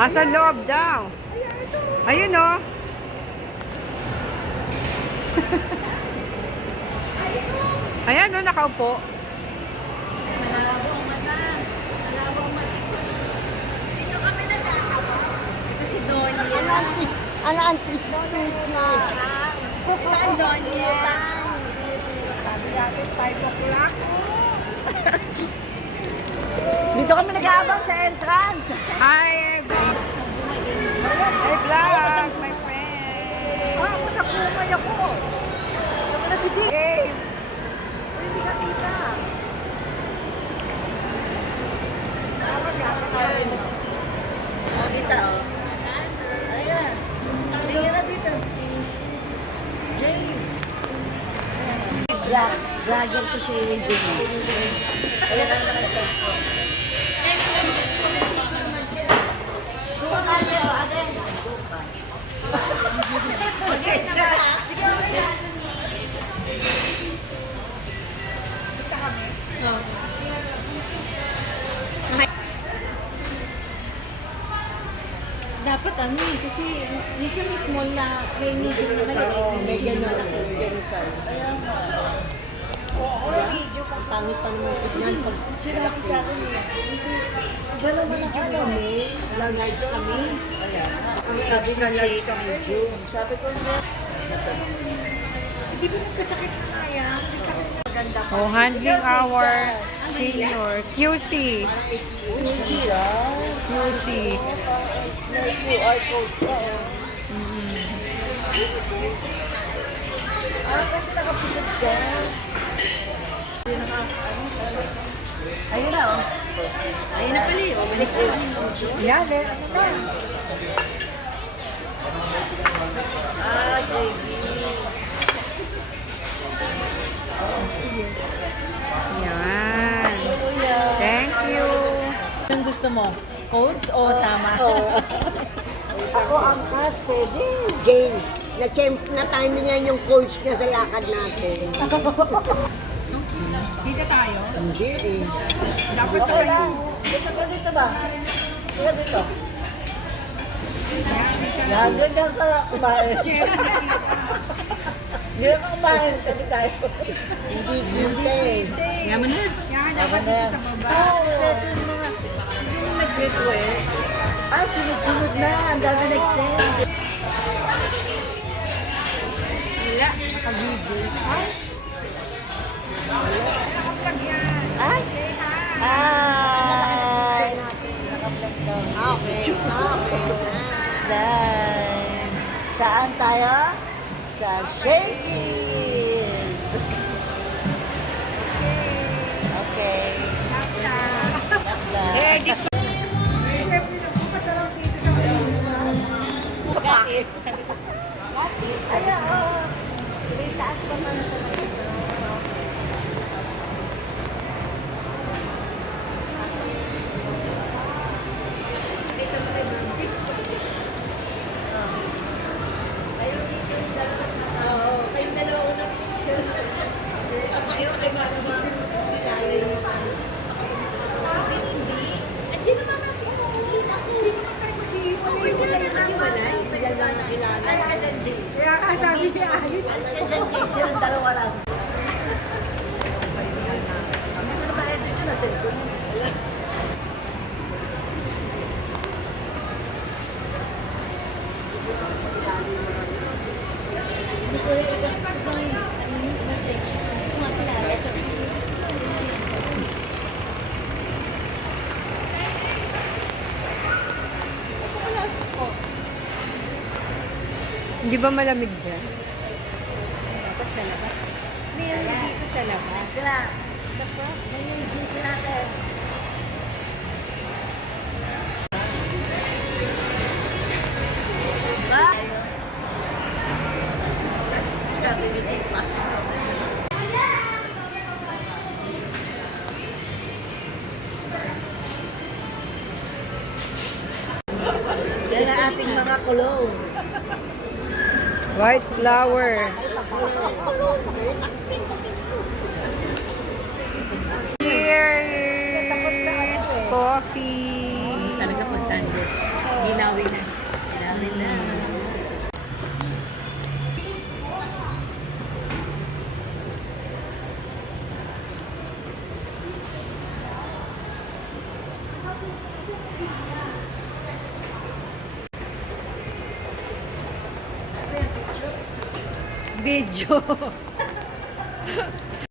Sa loob daw. Ayun o. Ayan o, nakaupo. Ito si Donnie. Ano ang twist? Ang Donnie. Sabi natin 5 o'clock. Dito kami nag-aabang sa entrance. Hi, vlog, my friend. Ako nakumay ako. Ako na si Dick. Hey. Hindi ka kita. Oh, kita oh. Ayan. Tingnan na dito. Jane. Vlogger ko si Jane. Ayan ang nakita ko. Dumakan niyo, agad. Pasensya na. Dapat ano eh, kasi minsan may small na, may medium na maliit. May gano'n ako. Gano'n tayo. Kaya nga. Oo, video pa. Pangit pa naman tignan. Pag sinabi sa akin eh. Iba naman ang kami. Large kami. Ang sabi na large kami, June. Sabi ko na. Hindi ko nagkasakit na nga yan. Nagkasakit na maganda pa. Oh, handling our senior. QC. QC. May QR code pa. Kasi nakapusot ka. Ayun na oh. Ayun na pala yun. Balik ko. Yan eh. Ano na? Baby. Yan. Thank you. Anong gusto mo? Codes o sama? Ako ang cast, pwede. Jane. Na-timing yan yung coach niya sa lakad natin. Dito tayo. Hindi eh. Dapat Okay lang. Dito ko dito ba? Dito dito. Yan, ganyan ka kumain. Hindi ka kumain kasi tayo. Hindi gita eh. Yaman na. Yan, dapat dito sa baba. Ito yung mga nag-request. Sunod-sunod na. Ang dami nag-send. Wala. Nakabidi. Ay. Nakapag yan. Ay! Say hi. Hi! Okay. Then, saan tayo? Sa Shakey's. Okay. Eh, dito. Bakit? Ayan, oo. May taas pa man ito. Dito mo kayo. Oo, kayong dalawa na picture. Kayo kay Mama. Hindi. Hindi naman nasa ako. Hindi naman tayo mag-iwan. Hindi naman mag-iwalay. Ay, ka dyan, Jane. Kaya ka sabi ni Alin. Alis ka dyan, Jane. Silang dalawa lang. Kami na naman dito na cellphone. Hindi ba malamig dyan? Dapat sa labas. Meron dito sa labas. Kaya, dapat, may yung jeans natin. Ba? Sabi ni Tex, yan ang ating mga kulong. White flower. Cheers! Coffee! Talaga pagtanda. Ginawi na. Dami na. Video.